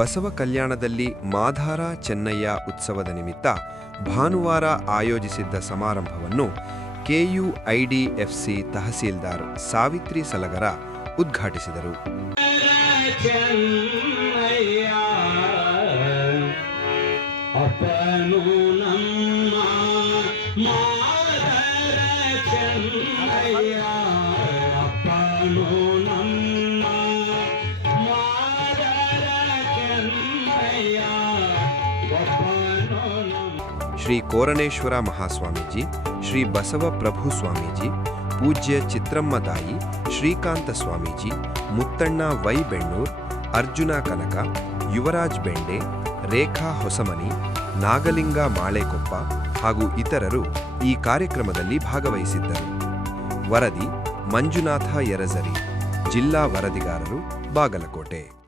ಬಸವ ಕಲ್ಯಾಣದಲ್ಲಿ ಮಾಧಾರ ಚೆನ್ನಯ್ಯ ಉತ್ಸವದ ನಿಮಿತ್ತ ಭಾನುವಾರ ಆಯೋಜಿಸಿದ್ದ ಸಮಾರಂಭವನ್ನು KUIDFC ತಹಸೀಲ್ದಾರ್ ಸಾವಿತ್ರಿ ಸಲಗರ ಉದ್ಘಾಟಿಸಿದರು. ಶ್ರೀ ಕೋರನೇಶ್ವರ ಮಹಾಸ್ವಾಮೀಜಿ, ಶ್ರೀ ಬಸವ ಪ್ರಭು ಸ್ವಾಮೀಜಿ, ಪೂಜ್ಯ ಚಿತ್ರಮ್ಮ ತಾಯಿ, ಶ್ರೀಕಾಂತ ಸ್ವಾಮೀಜಿ, ಮುತ್ತಣ್ಣ ವೈ ಬೆಣ್ಣೂರ್, ಅರ್ಜುನ ಕನಕ, ಯುವರಾಜ್ ಬೆಂಡೆ, ರೇಖಾ ಹೊಸಮನಿ, ನಾಗಲಿಂಗ ಮಾಳೆಕೊಪ್ಪ ಹಾಗೂ ಇತರರು ಈ ಕಾರ್ಯಕ್ರಮದಲ್ಲಿ ಭಾಗವಹಿಸಿದ್ದರು. ವರದಿ ಮಂಜುನಾಥ ಯರಜರಿ, ಜಿಲ್ಲಾ ವರದಿಗಾರರು, ಬಾಗಲಕೋಟೆ.